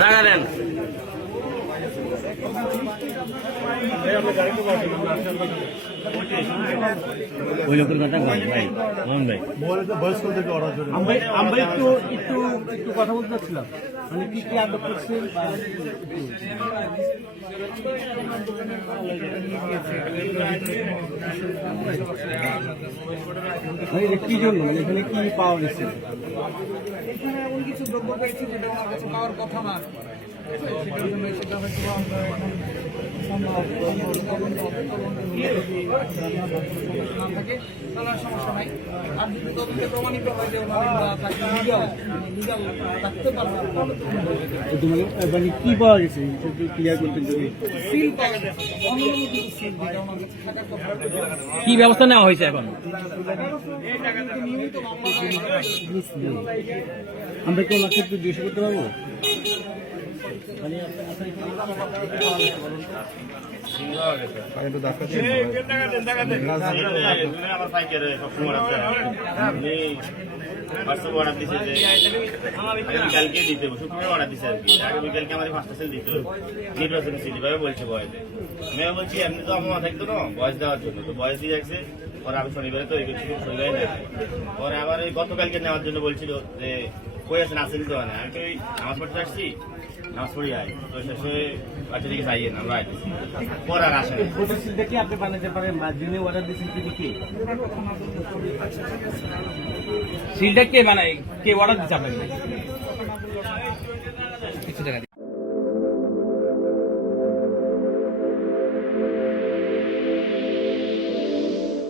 জায়গা দেন। ওই লোকের কথা বল ভাই, মোহন ভাই আমরা একটু একটু একটু কথা বলতে চাচ্ছিলাম, মানে কি কি আদব করছেন কি জন্য, মানে এখানে কি পাওয়া গেছে? এখানে এমন কিছু দ্রব্য পেয়েছি যেটা ওনার কাছে পাওয়ার কথা না, সেটার জন্য সেটা হয়তো না থাকে তাহলে আর সমস্যা নাই। আর যদি তদন্তে প্রমাণিত হয় যে তাকে লিগাল রাখতে পারবে মানে কি পাওয়া গেছে ক্লিয়ার করতে সিল পাওয়া গেছে, অনুমোদিত সিল যেটা ওনার কাছে থাকার কথা। কি ব্যবস্থা নেওয়া হয়েছে এখন? নিয়মিত আমরা কি ওনাকে একটু জিজ্ঞেস করতে পারবো? কালকে দিতে শুক্রবার অর্ডার দিচ্ছে আর কি, আগামীকালকে আমাদের 5টা সেল দিতে নির্বাচন সিল ভাবে বলছে বয়সে। মেয়ে বলছি এমনি তো আমার মাথায় তো না বয়স দেওয়ার জন্য, তো বয়স দিয়ে যাচ্ছে। পরে আমি শনিবারে তৈরি করছি, শনিবারে নেই। পরে আবার ওই গতকালকে নেওয়ার জন্য বলছিল যে কই আছেন, আসেন তো না। আমি ওই নামাজ পড়তে আসছি, নামাজ পড়ি আয় তো শেষে বাচ্চা দিকে চাইয়ে না আমরা আইতেছি, পরে আর আসেন। সিলটা কি আপনি বানাতে পারেন বা যিনি অর্ডার দিচ্ছেন তিনি কি? সিলটা কে বানায়, কে অর্ডার দিচ্ছে আপনাকে?